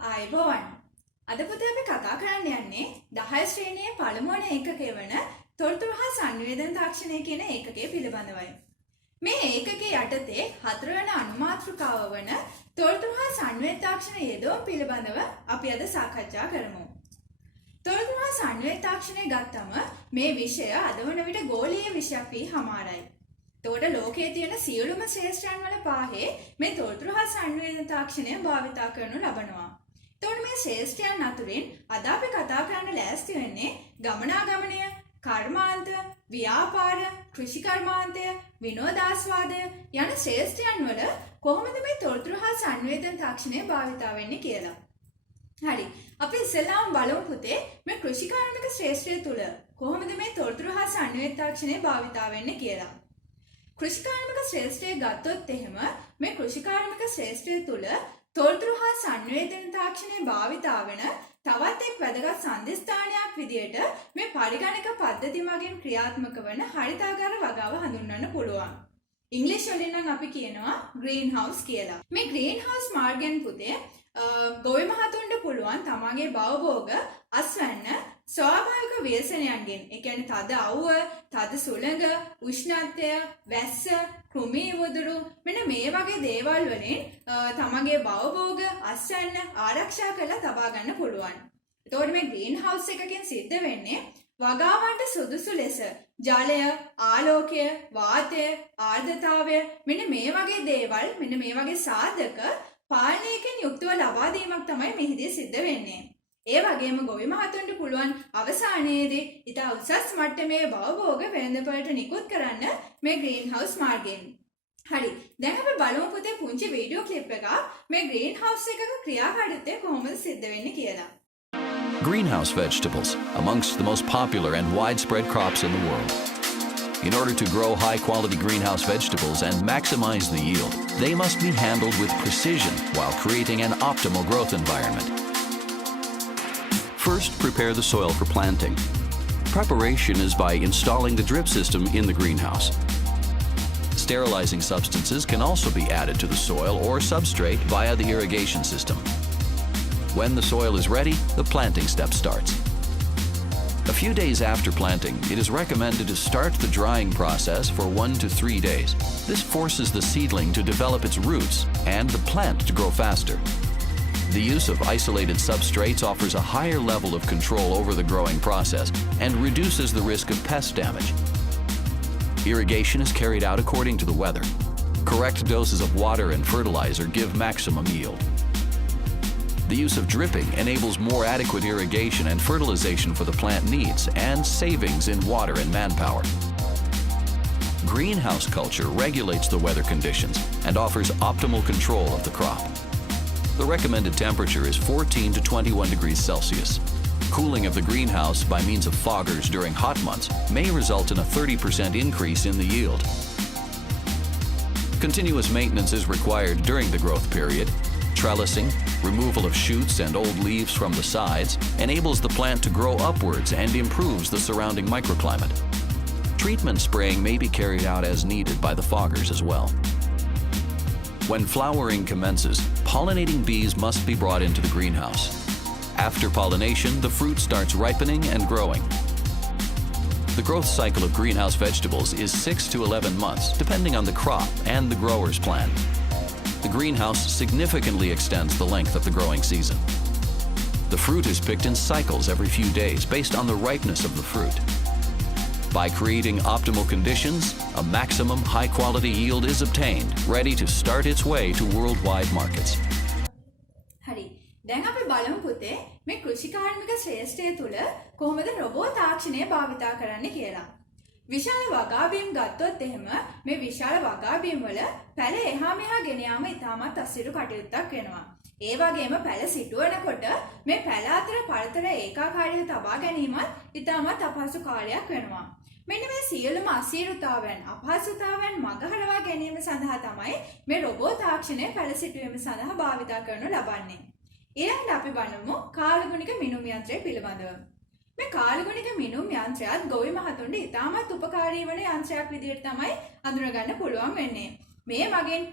ආයිබෝවන් අද පුතේ අපි කතා කරන්න යන්නේ 10 ශ්‍රේණියේ පළමුවන ඒකකය වන තොරතුරු හා සංවේදන තාක්ෂණය කියන ඒකකය පිළිබඳවයි. මේ ඒකකයේ යටතේ හතරවන අනුමාතෘකාව වන තොරතුරු හා සංවේද තාක්ෂණ යෙදවීම පිළිබඳව අපි අද සාකච්ඡා කරමු. තොරතුරු හා සංවේද තාක්ෂණය ගත්තම මේ විෂය අද වන විට ගෝලීය විෂයක් වී හමාරයි. එතකොට ලෝකයේ තියෙන සියලුම ශ්‍රේෂ්ඨයන් වල පාහේ මේ තොරතුරු හා සංවේද තාක්ෂණය භාවිතා කරනු ලබනවා. එතකොට මේ ශ්‍රේෂ්ඨයන් අතුරින් අද අපි කතා කරන්න ලෑස්ති වෙන්නේ ගමනාගමනය, කර්මාන්ත, ව්‍යාපාර, කෘෂි කර්මාන්තය, විනෝදාස්වාදය යන ශ්‍රේෂ්ඨයන් වල කොහොමද මේ තොරතුරු හා සංවේදන තාක්ෂණය භාවිතා වෙන්නේ කියලා. හරි. අපි ඉස්සෙල්ලාම බලමු පුතේ මේ කෘෂි කාර්මික ශ්‍රේෂ්ඨය තුල කොහොමද මේ තොරතුරු හා සංවේද තාක්ෂණය භාවිතා වෙන්නේ කියලා. කෘෂිකාර්මික ශ්‍රේෂ්ඨය ගත්තොත් එහෙම මේ කෘෂිකාර්මික ශ්‍රේෂ්ඨය තුල තොරතුරු හා සංවේදන තාක්ෂණය භාවිතා වෙන තවත් එක් වැදගත් සම්දිස්ථානයක් විදියට මේ පරිගණක පද්ධති මගින් ක්‍රියාත්මක වන හරිතාගාර වගාව හඳුන්වන්න පුළුවන්. ඉංග්‍රීසි වලින් නම් අපි කියනවා ග්‍රීන් හවුස් කියලා. මේ ග්‍රීන් හවුස් මාර්ගයෙන් පුතේ ගොවි මහතුන්ට පුළුවන් තමන්ගේ භවභෝග අස්වැන්න ස්වාභාවික ව්‍යසනයන්ගෙන් ඒ කියන්නේ තද අවුව, තද සුළඟ, උෂ්ණත්වය, වැස්ස, කෘමි වදුරු මෙන්න මේ වගේ දේවල් වලින් තමන්ගේ භවභෝග අස්වැන්න ආරක්ෂා කරලා තබා ගන්න පුළුවන්. එතකොට මේ ග්‍රීන් හවුස් එකකින් සිද්ධ වෙන්නේ වගාවන්ට සුදුසු ලෙස ජලය, ආලෝකය, වාතය, ආර්ද්‍රතාවය මෙන්න මේ වගේ දේවල් මෙන්න මේ වගේ සාධක පාලනයකින් යුක්තව ලබා දීමක් තමයි මෙහිදී සිද්ධ වෙන්නේ. ඒ වගේම ගොවි මහතුන්ට පුළුවන් අවසානයේදී ඉතා උසස් මට්ටමේ භවභෝග වෙළඳපළට නිකුත් කරන්න මේ ග්‍රීන් හවුස් මාර්ගයෙන්. හරි. දැන් අපි බලමු පුතේ පුංචි වීඩියෝ ක්ලිප් එකක් මේ ග්‍රීන් හවුස් එකක ක්‍රියාකාරීත්වය කොහොමද සිද්ධ වෙන්නේ කියලා. Greenhouse vegetables, amongst the most popular and widespread crops in the world. In order to grow high-quality greenhouse vegetables and maximize the yield, they must be handled with precision while creating an optimal growth environment. First, prepare the soil for planting. Preparation is by installing the drip system in the greenhouse. Sterilizing substances can also be added to the soil or substrate via the irrigation system. When the soil is ready, the planting step starts. A few days after planting, it is recommended to start the drying process for 1 to 3 days. This forces the seedling to develop its roots and the plant to grow faster. The use of isolated substrates offers a higher level of control over the growing process and reduces the risk of pest damage. Irrigation is carried out according to the weather. Correct doses of water and fertilizer give maximum yield. The use of dripping enables more adequate irrigation and fertilization for the plant needs and savings in water and manpower. Greenhouse culture regulates the weather conditions and offers optimal control of the crop. The recommended temperature is 14 to 21 degrees Celsius. Cooling of the greenhouse by means of foggers during hot months may result in a 30% increase in the yield. Continuous maintenance is required during the growth period. Trellising, removal of shoots and old leaves from the sides enables the plant to grow upwards and improves the surrounding microclimate. Treatment spraying may be carried out as needed by the foggers as well. When flowering commences, pollinating bees must be brought into the greenhouse. After pollination, the fruit starts ripening and growing. The growth cycle of greenhouse vegetables is 6 to 11 months, depending on the crop and the grower's plan. The greenhouse significantly extends the length of the growing season. The fruit is picked in cycles every few days based on the ripeness of the fruit. By creating optimal conditions, a maximum high-quality yield is obtained, ready to start its way to worldwide markets. හරි. දැන් අපි බලමු පුතේ මේ කෘෂිකාර්මික ශ්‍රේෂ්ඨය තුල කොහොමද robot තාක්ෂණය භාවිතා කරන්න කියලා. විශාල වගාබිම් ගත්තොත් එහෙම මේ විශාල වගාබිම් වල පැල එහා මෙහා ගෙන යාම ඉතාමත් අසීරු කටයුත්තක් වෙනවා. ඒ වගේම පැල සිටුවනකොට මේ පැල අතර පරතර ඒකාකාරීව තබා ගැනීමත් ඉතාමත් අපහසු කාර්යයක් වෙනවා. මෙන්න මේ සියලුම අසීරුතාවයන් අපහසුතාවයන් මගහරවා ගැනීම සඳහා තමයි මේ රොබෝ තාක්ෂණය පැල සිටුවීම සඳහා භාවිතා කරනු ලබන්නේ. ඊළඟට අපි බලමු කාලගුණික මිනුම් යන්ත්‍රය පිළිබඳව. මේ කාලගුණික මිනුම් යන්ත්‍රයත් ගොවි මහතුන්ට ඉතාමත් උපකාරී වන යන්ත්‍රයක් විදිහට තමයි අඳුනගන්න පුළුවන් වෙන්නේ. මේ මගින්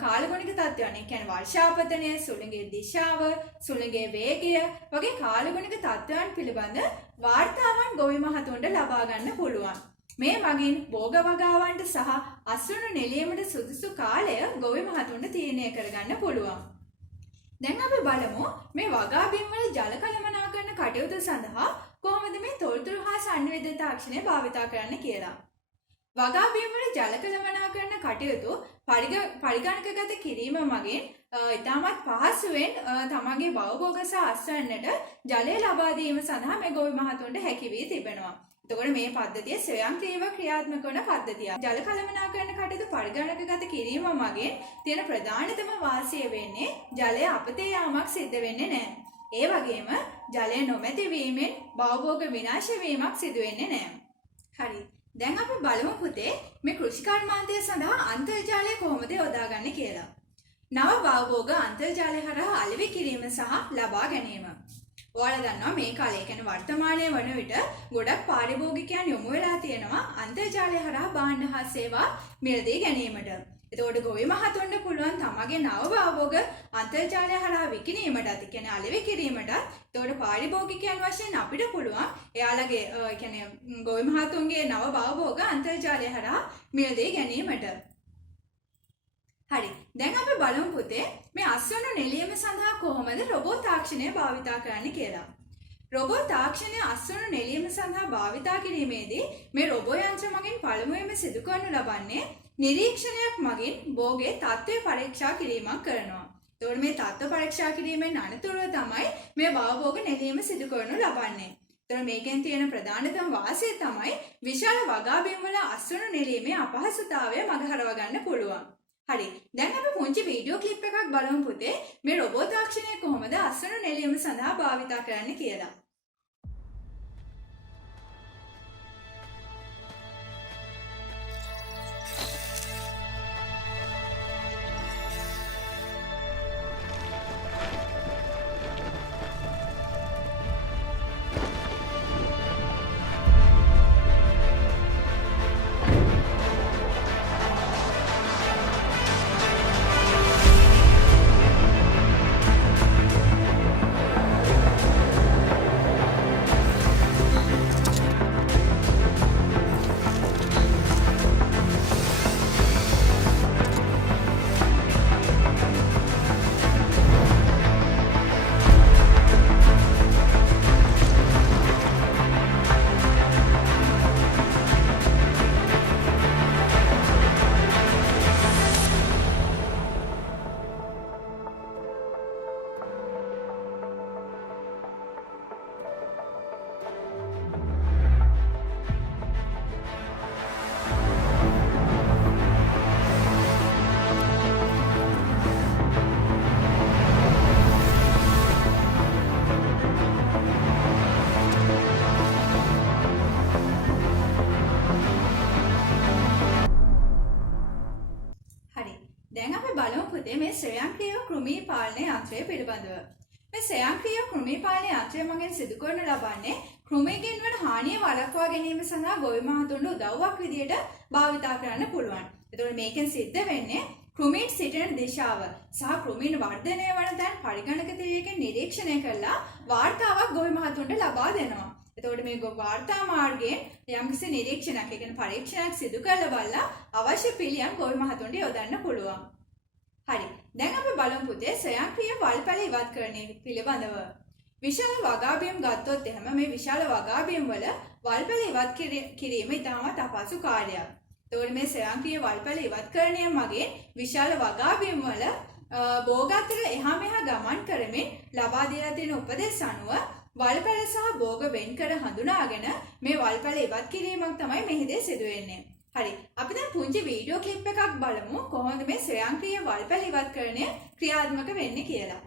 කාලගුණික තත්ත්වයන් කියන්නේ වර්ෂාපතනය, සුළඟේ දිශාව, සුළඟේ වේගය වගේ කාලගුණික තත්ත්වයන් පිළිබඳ වාර්තාවන් ගොවි මහතුන්ට ලබා ගන්න පුළුවන්. මේ මගින් භෝග වගාවන්ට සහ අස්වනු නෙළීමට සුදුසු කාලය ගොවි මහතුන්ට තීරණය කරගන්න පුළුවන්. දැන් අපි බලමු මේ වගා බිම් වල ජල කළමනාකරණ කටයුතු සඳහා කොහොමද මේ තොරතුරු හා සංවේදන තාක්ෂණය භාවිතා කරන්න කියලා. වගා බිම් වල ජල කළමනාකරණ කටයුතු පරිගණකගත කිරීම මගින් ඉතාමත් පහසුවෙන් තමගේ භවභෝග සහ අස්වැන්නට ජලය ලබා දීම සඳහා මේ ගොවි මහතුන්ට හැකි වී තිබෙනවා. එතකොට මේ පද්ධතිය ස්වයංක්‍රීයව ක්‍රියාත්මක වන පද්ධතියක්. ජල කළමනාකරණ කටයුතු පරිගණකගත කිරීම මගින් තියෙන ප්‍රධානතම වාසිය වෙන්නේ ජලය අපතේ යාමක් සිද්ධ වෙන්නේ නැහැ. ඒ වගේම ජලය නොමැති වීමෙන් භවභෝග විනාශ වීමක් සිදු වෙන්නේ නැහැ. හරි. දැන් අපි බලමු පුතේ මේ කෘෂි කර්මාන්තය සඳහා අන්තර්ජාලය කොහොමද යොදාගන්නේ කියලා. නව භවභෝග අන්තර්ජාලය හරහා අලෙවි කිරීම සහ ලබා ගැනීම. ඔයාලා දන්නවා මේ කාලේ කියන්නේ වර්තමානයේ වන විට ගොඩක් පාරිභෝගිකයන් යොමු වෙලා තියෙනවා අන්තර්ජාලය හරහා භාණ්ඩ හා සේවා මිලදී ගැනීමට. එතකොට ගොවි මහතුන්ට පුළුවන් තමගේ නව භවභෝග අන්තර්ජාලය හරහා විකිණීමටත් කියන්නේ අලෙවි කිරීමටත්. එතකොට පාරිභෝගිකයන් වශයෙන් අපිට පුළුවන් එයාලගේ කියන්නේ ගොවි මහතුන්ගේ නව භවභෝග අන්තර්ජාලය හරහා මිලදී ගැනීමට. හරි. දැන් අපි බලමු පුතේ මේ අස්වනු නෙළියම සඳහා කොහොමද රොබෝ තාක්ෂණය භාවිතා කරන්නේ කියලා. රොබෝ තාක්ෂණය අස්වනු නෙළියම සඳහා භාවිතා කිරීමේදී මේ රොබෝ යන්ත්‍ර මගින් පළමුවෙන්ම සිදු කරනු ලබන්නේ නිරීක්ෂණයක් මගින් භෝගයේ තත්ත්වය පරීක්ෂා කිරීමක් කරනවා. එතකොට මේ තත්ත්ව පරීක්ෂා කිරීමෙන් අනතුරුව තමයි මේ භවභෝග නෙළියම සිදු කරනු ලබන්නේ. එතකොට මේකෙන් තියෙන ප්‍රධානතම වාසිය තමයි විශාල වගා බිම් වල අස්වනු නෙළීමේ අපහසුතාවය මගහරව ගන්න පුළුවන්. හරි. දැන් අපි පුංචි වීඩියෝ ක්ලිප් එකක් බලමු පුතේ මේ රොබෝ තාක්ෂණය කොහොමද අස්වනු නෙළීම සඳහා භාවිතා කරන්න කියලා. දැන් අපි බලමු පුතේ මේ ස්වයංක්‍රීය කෘමී පාලන යන්ත්‍රය පිළිබඳව. මේ ස්වයංක්‍රීය කෘමී පාලන යන්ත්‍රය මගින් සිදු කරනු ලබන්නේ කෘමීගෙන් වන හානිය වළක්වා ගැනීම සඳහා ගොවි මහතුන්ට උදව්වක් විදියට භාවිතා කරන්න පුළුවන්. එතකොට මේකෙන් සිද්ධ වෙන්නේ කෘමීන් සිටින දිශාව සහ කෘමීන් වර්ධනය වන තැන් පරිගණකයකින් නිරීක්ෂණය කරලා වාර්තාවක් ගොවි මහතුන්ට ලබා දෙනවා. එතකොට මේ වාර්තා මාර්ගයෙන් යම්කිසි නිරීක්ෂණයක්, ඒ කියන්නේ පරීක්ෂණයක් සිදු කරලා බලලා අවශ්‍ය පිළියම් ගොවි මහතුන්ට යොදන්න පුළුවන්. හරි. දැන් අපි බලමු පුතේ ස්වයංක්‍රීය වල්පැළ ඉවත්කරණය පිළිබඳව. විශාල වගා බිම් ගත්තොත් එහෙම මේ විශාල වගා බිම් වල වල්පැළ ඉවත් කිරීම ඉතාමත් අපහසු කාර්යයක්. එතකොට මේ ස්වයංක්‍රීය වල්පැළ ඉවත්කරණය මගින් විශාල වගා බිම් වල භෝගාතර එහා මෙහා ගමන් කරමින් ලබා දීලා තියෙන උපදෙස් අනුව වල්පැළ සහ භෝග වෙන්කර හඳුනාගෙන මේ වල්පැළ ඉවත් කිරීමක් තමයි මෙහිදී සිදු වෙන්නේ. හරි. අපි දැන් පුංචි වීඩියෝ ක්ලිප් එකක් බලමු කොහොමද මේ ස්වයංක්‍රීය වල්පැළ ඉවත්කරණය ක්‍රියාත්මක වෙන්නේ කියලා.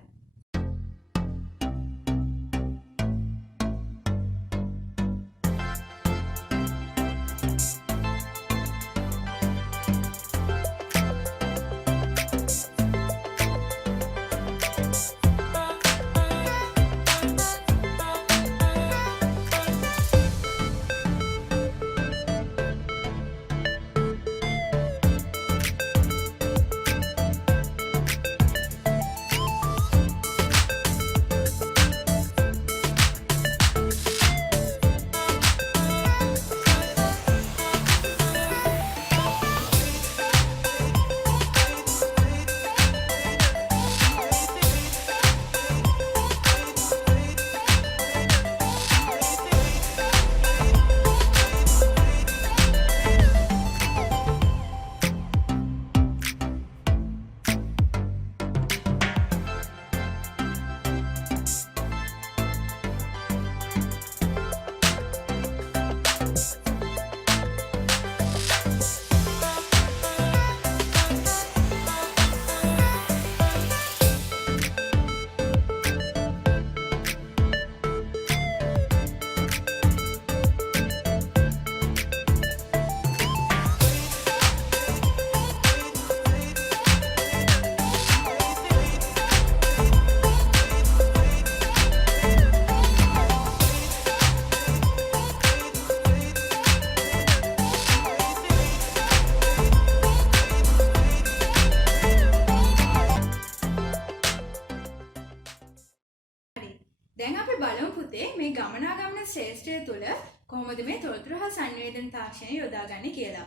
දැන් අපි බලමු පුතේ මේ ගමනාගමන ශ්‍රේෂ්ඨය තුළ කොහොමද මේ තොරතුරු හා සංවේදන තාක්ෂණය යොදාගන්නේ කියලා.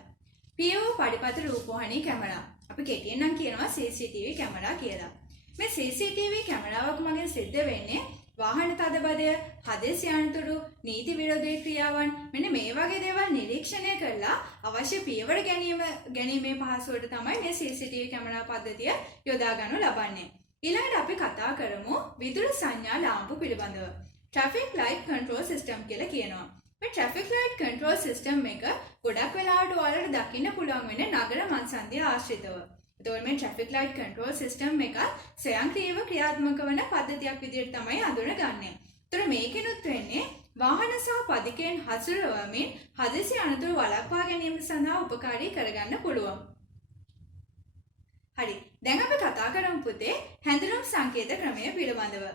PO පඩිපත රූපවාහිනී කැමරා. අපි කෙටියෙන් නම් කියනවා CCTV කැමරා කියලා. මේ CCTV කැමරාවක් මගින් සිද්ධ වෙන්නේ වාහන තදබදය, හදිසි අනතුරු, නීති විරෝධී ක්‍රියාවන් මෙන්න මේ වගේ දේවල් නිරීක්ෂණය කරලා අවශ්‍ය පියවර ගැනීමේ පහසුවට තමයි මේ CCTV කැමරා පද්ධතිය යොදා ගන්නු ලබන්නේ. ඊළඟට අපි කතා කරමු විදුලි සංඥා ලාම්පු පිළිබඳව. Traffic Light Control System කියලා කියනවා. මේ Traffic Light Control System එක ගොඩක් වෙලාවට ඔයාලට දකින්න පුළුවන් වෙන්නේ නගර මංසන්ධිය ආශ්‍රිතව. එතකොට මේ Traffic Light Control System එක ස්වයංක්‍රීයව ක්‍රියාත්මක වන පද්ධතියක් විදිහට තමයි හඳුනගන්නේ. ඒතර මේකෙනුත් වෙන්නේ වාහන සහ පදිකයන් හසුරුවමින් හදිසි අනතුරු වළක්වා ගැනීම සඳහා උපකාරී කරගන්න පුළුවන්. හරි. දැන් අපි කතා කරමු පුතේ හැඳුනුම් සංකේත ක්‍රමය පිළිබඳව.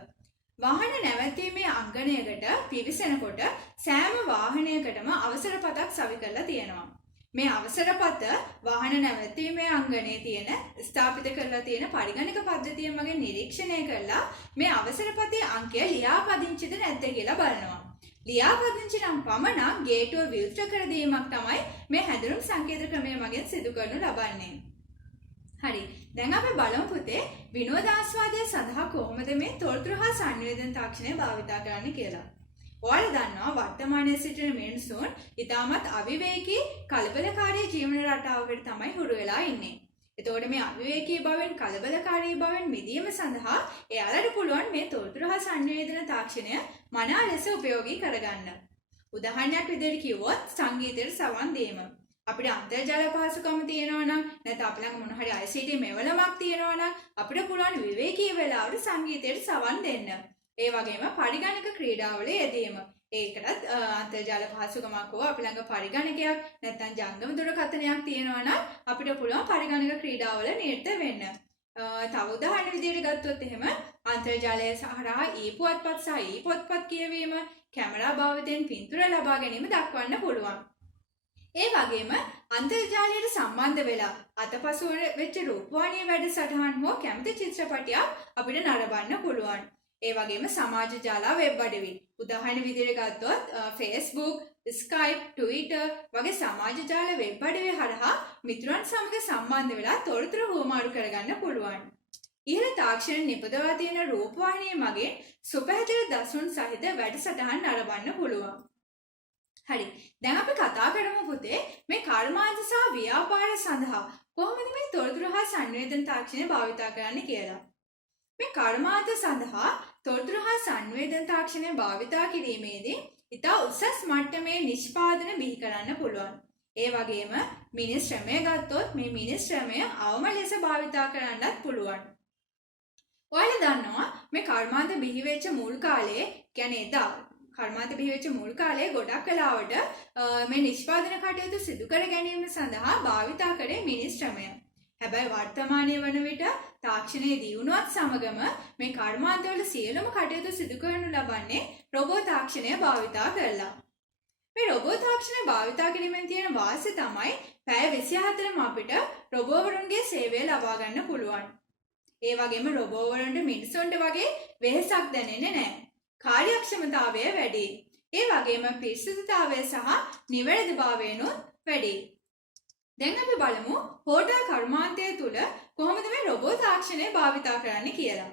වාහන නැවැත්වීමේ අංගණයකට පිවිසෙනකොට සෑම වාහනයකටම අවසර පතක් සවි කරලා තියෙනවා. මේ අවසර පත වාහන නැවැත්වීමේ අංගණයේ තියෙන ස්ථාපිත කරලා තියෙන පරිගණක පද්ධතිය මගින් නිරීක්ෂණය කරලා මේ අවසර පතේ අංකය ලියාපදිංචිද නැද්ද කියලා බලනවා. ලියාපදිංචි නම් පමණක් ගේට්ටුව විවෘත කර දීමක් තමයි මේ හැඳුනුම් සංකේත ක්‍රමය මගින් සිදු කරනු ලබන්නේ. හරි. දැන් අපි බලමු පුතේ විනෝදාස්වාදය සඳහා කොහොමද මේ තොරතුරු හා සංවේදන තාක්ෂණය භාවිතා කරන්නේ කියලා. ඔයාලා දන්නවා වර්තමානයේ සිටින මිනිසුන් ඉතාමත් අවිවේකී කලබලකාරී ජීවන රටාවකට තමයි හුරු වෙලා ඉන්නේ. එතකොට මේ අවිවේකී බවෙන් කලබලකාරී බවෙන් මිදීම සඳහා එයාලට පුළුවන් මේ තොරතුරු හා සංවේදන තාක්ෂණය මනා ලෙස උපයෝගී කරගන්න. උදාහරණයක් විදිහට කිව්වොත් සංගීතයට සවන් දීම. අපිට අන්තර්ජාල පහසුකම් තියෙනවා නම් නැත්නම් අපි ළඟ මොන හරි ICT මෙවලමක් තියෙනවා නම් අපිට පුළුවන් විවේකී වෙලාවට සංගීතයට සවන් දෙන්න. ඒ වගේම පරිගණක ක්‍රීඩාවල යෙදීම. ඒකටත් අන්තර්ජාල පහසුකමක් හෝ අපි ළඟ පරිගණකයක් නැත්නම් ජංගම දුරකථනයක් තියෙනවා නම් අපිට පුළුවන් පරිගණක ක්‍රීඩාවල නිරත වෙන්න. තව උදාහරණ විදිහට ගත්තොත් එහෙම අන්තර්ජාලය හරහා e-පුවත්පත් සහ e-පොත්පත් කියවීම, කැමරා භාවිතයෙන් පින්තූර ලබා ගැනීම දක්වන්න පුළුවන්. ඒ වගේම අන්තර්ජාලයට සම්බන්ධ වෙලා අතපසු වෙච්ච රූපවාහිනී වැඩසටහන් හෝ කැමති චිත්‍රපටයක් අපිට නරඹන්න පුළුවන්. ඒ වගේම සමාජ ජාල වෙබ් අඩවි. උදාහරණ විදිහට ගත්තොත් Facebook, Skype, Twitter වගේ සමාජ ජාල වෙබ් අඩවි හරහා මිතුරන් සමග සම්බන්ධ වෙලා තොරතුරු හුවමාරු කරගන්න පුළුවන්. ඉහළ තාක්ෂණ නිපදවා තියෙන රූපවාහිනිය මගින් සුපැහැදිලි දසුන් සහිත වැඩසටහන් නරඹන්න පුළුවන්. හරි. දැන් අපි කතා කරමු පුතේ මේ කර්මාන්ත සහ ව්‍යාපාර සඳහා කොහොමද මේ තොරතුරු හා සංවේදන තාක්ෂණය භාවිතා කරන්නේ කියලා. මේ කර්මාන්ත සඳහා තොරතුරු හා සංවේදන තාක්ෂණය භාවිතා කිරීමේදී ඉතා උසස් මට්ටමේ නිෂ්පාදන බිහි කරන්න පුළුවන්. ඒ වගේම මිනිස් ශ්‍රමය ගත්තොත් මේ මිනිස් ශ්‍රමය අවම ලෙස භාවිතා කරන්නත් පුළුවන්. ඔයාලා දන්නවා මේ කර්මාන්ත බිහි වෙච්ච මුල් කාලේ කියන්නේ එදා කර්මාන්ත බිහි වෙච්ච මුල් කාලේ ගොඩක් වෙලාවට මේ නිෂ්පාදන කටයුතු සිදු කර ගැනීම සඳහා භාවිතා කරේ මිනිස් ශ්‍රමය. හැබැයි වර්තමානයේ වන විට තාක්ෂණයේ දියුණුවත් සමගම මේ කර්මාන්තවල සියලුම කටයුතු සිදු කරනු ලබන්නේ රොබෝ තාක්ෂණය භාවිතා කරලා. මේ රොබෝ තාක්ෂණය භාවිතා කිරීමෙන් තියෙන වාසිය තමයි පැය 24ම අපිට රොබෝවරුන්ගේ සේවය ලබා ගන්න පුළුවන්. ඒ වගේම රොබෝවරුන්ට මිනිසුන්ට වගේ වෙහෙසක් දැනෙන්නේ නැහැ. කාර්යක්ෂමතාවය වැඩි. ඒ වගේම පිරිසිදුතාවය සහ නිවැරදිභාවයනොත් වැඩි. දැන් අපි බලමු හෝටල් කර්මාන්තය තුල කොහොමද මේ රොබෝ තාක්ෂණය භාවිතා කරන්නේ කියලා.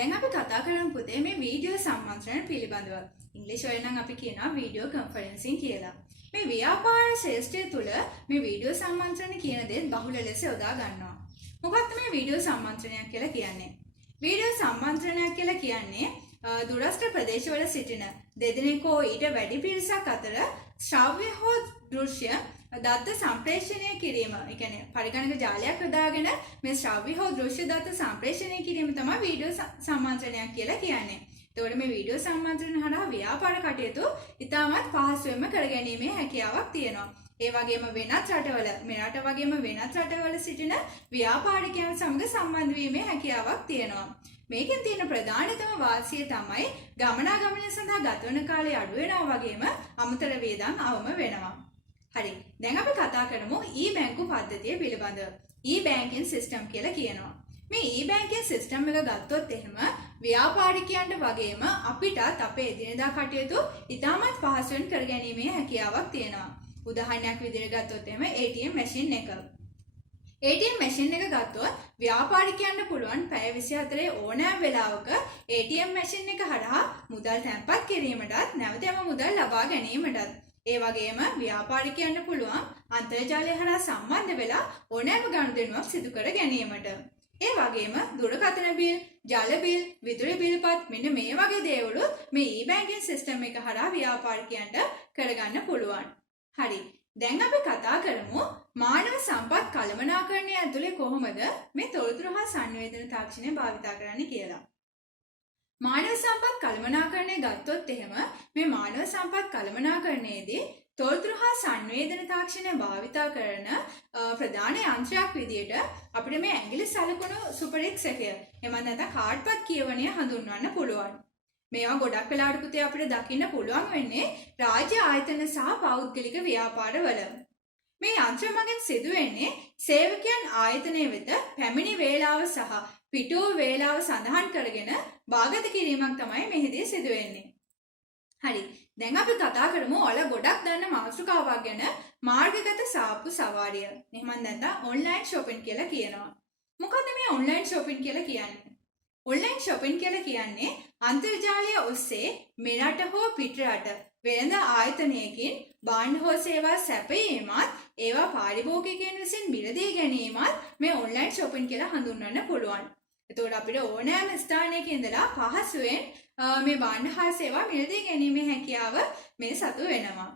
දැන් අපි කතා කරමු පුතේ මේ වීඩියෝ සම්මන්ත්‍රණ පිළිබඳව. ඉංග්‍රීසි වලින් නම් අපි කියනවා වීඩියෝ කොන්ෆරන්සින් කියලා. මේ ව්‍යාපාර ශාස්ත්‍රය තුල මේ වීඩියෝ සම්මන්ත්‍රණ කියන දේ බහුල ලෙස යොදා ගන්නවා. මොකක්ද මේ වීඩියෝ සම්මන්ත්‍රණයක් කියලා කියන්නේ? වීඩියෝ සම්මන්ත්‍රණයක් කියලා කියන්නේ දුරස්ථ ප්‍රදේශවල සිටින දෙදෙනෙකු හෝ ඊට වැඩි පිරිසක් අතර ශ්‍රව්‍ය හෝ දෘශ්‍ය දත්ත සම්ප්‍රේෂණය කිරීම. ඒ කියන්නේ පරිගණක ජාලයක් යොදාගෙන මේ ශ්‍රව්‍ය හෝ දෘශ්‍ය දත්ත සම්ප්‍රේෂණය කිරීම තමයි වීඩියෝ සම්මන්ත්‍රණයක් කියලා කියන්නේ. එතකොට මේ වීඩියෝ සම්මන්ත්‍රණ හරහා ව්‍යාපාර කටයුතු ඉතාමත් පහසුවෙන්ම කරගැනීමේ හැකියාවක් තියෙනවා. ඒ වගේම වෙනත් රටවල මේ රට වගේම වෙනත් රටවල සිටින ව්‍යාපාරිකයන් සමග සම්බන්ධ වීමේ හැකියාවක් තියෙනවා. මේකෙන් තියෙන ප්‍රධානතම වාසිය තමයි ගමනාගමනය සඳහා ගතවන කාලය අඩු වෙනවා වගේම අමතර වියදම් අවම වෙනවා. හරි. දැන් අපි කතා කරමු e-බැංකු පද්ධතිය පිළිබඳව. e-banking system කියලා කියනවා. මේ e-banking system එක ගත්තොත් එහෙම ව්‍යාපාරිකයන්ට වගේම අපිටත් අපේ එදිනෙදා කටයුතු ඉතාමත් පහසුවෙන් කරගැනීමේ හැකියාවක් තියෙනවා. උදාහරණයක් විදිහට ගත්තොත් එහෙම ATM machine එක. ATM machine එක ගත්තොත් ව්‍යාපාරිකයන්ට පුළුවන් පැය 24 ඕනෑම වෙලාවක ATM machine එක හරහා මුදල් තැන්පත් කිරීමටත් නැවත එම මුදල් ලබා ගැනීමටත් ඒ වගේම ව්‍යාපාරිකයන්ට පුළුවන් අන්තර්ජාලය හරහා සම්බන්ධ වෙලා ඕනෑම ගනුදෙනුවක් සිදු කර ගැනීමට. ඒ වගේම දුරකථන බිල්, ජල බිල්, විදුලි බිල්පත් මෙන්න මේ වගේ දේවලුත් මේ e-banking system එක හරහා ව්‍යාපාරිකයන්ට කරගන්න පුළුවන්. හරි. දැන් අපි කතා කරමු මානව සම්පත් කළමනාකරණය ඇතුලේ කොහොමද මේ තොරතුරු හා සංවේදන තාක්ෂණය භාවිත කරන්නේ කියලා. මානව සම්පත් කළමනාකරණය ගත්තොත් එහෙම මේ මානව සම්පත් කළමනාකරණයේදී තොරතුරු හා සංවේදන තාක්ෂණය භාවිත කරන ප්‍රධාන යන්ත්‍රයක් විදියට අපිට මේ ඇඟිලි සලකුණු සුපරික්ස් එකය එහෙම නැත්නම් කාඩ්පත් කියවනය හඳුන්වන්න පුළුවන්. මේවා ගොඩක් වෙලාවට පුතේ අපිට දකින්න පුළුවන් වෙන්නේ රාජ්‍ය ආයතන සහ පෞද්ගලික ව්‍යාපාරවල. මේ යන්ත්‍ර මගින් සිදුවෙන්නේ සේවකයන් ආයතනය වෙත පැමිණි වේලාව සහ පිටුව වේලාව සඳහන් කරගෙන භාගත කිරීමක් තමයි මෙහිදී සිදුවෙන්නේ. හරි. දැන් අපි කතා කරමු ඔයාලා ගොඩක් දන්න මාතෘකාවක් ගැන මාර්ගගත සාප්පු සවාරිය. එහෙම නැත්නම් ඔන්ලයින් shopping කියලා කියනවා. මොකද්ද මේ ඔන්ලයින් shopping කියලා කියන්නේ? ඔන්ලයින් shopping කියලා කියන්නේ අන්තර්ජාලය ඔස්සේ මෙරට හෝ පිටරට වෙළඳ ආයතනයකින් භාණ්ඩ හෝ සේවා සැපයීමත් ඒවා පාරිභෝගිකයන් විසින් මිලදී ගැනීමත් මේ ඔන්ලයින් shopping කියලා හඳුන්වන්න පුළුවන්. එතකොට අපිට ඕනෑම ස්ථානයක ඉඳලා පහසුවෙන් මේ භාණ්ඩ හා සේවා මිලදී ගැනීමේ හැකියාව මේ සතු වෙනවා.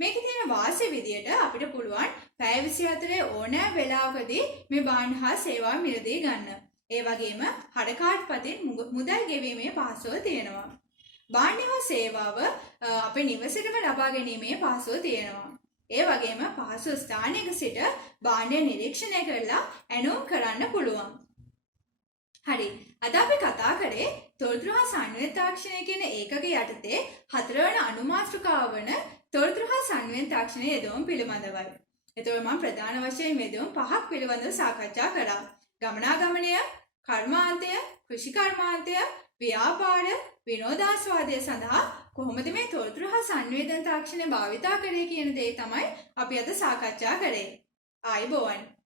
මේකේ තියෙන වාසිය විදියට අපිට පුළුවන් පැය 24 ඕනෑම වෙලාවකදී මේ භාණ්ඩ හා සේවා මිලදී ගන්න. ඒ වගේම හඩකාඩ්පතින් මුදල් ගෙවීමේ පහසුව තියෙනවා. භාණ්ඩ හෝ සේවාව අපේ නිවසේම ලබා ගැනීමේ පහසුව තියෙනවා. ඒ වගේම පහසු ස්ථානයක සිට භාණ්ඩය නිරීක්ෂණය කරලා ඇනෝම් කරන්න පුළුවන්. හරි. අද අපි කතා කරේ තොරතුරු හා සංවේදන තාක්ෂණය කියන ඒකක යටතේ හතරවන අනුමාතෘකාව වන තොරතුරු හා සංවේදන තාක්ෂණයේ යෙදවීම පිළිබඳවයි. එතකොට මම ප්‍රධාන වශයෙන් යෙදවීම් පහක් පිළිබඳව සාකච්ඡා කළා. ගමනාගමනය, කර්මාන්තය, කෘෂි කර්මාන්තය, ව්‍යාපාර, විනෝදාස්වාදය සඳහා කොහොමද මේ තොරතුරු හා සංවේදන තාක්ෂණය භාවිතා කරේ කියන දේ තමයි අපි අද සාකච්ඡා කරේ. ආයුබෝවන්.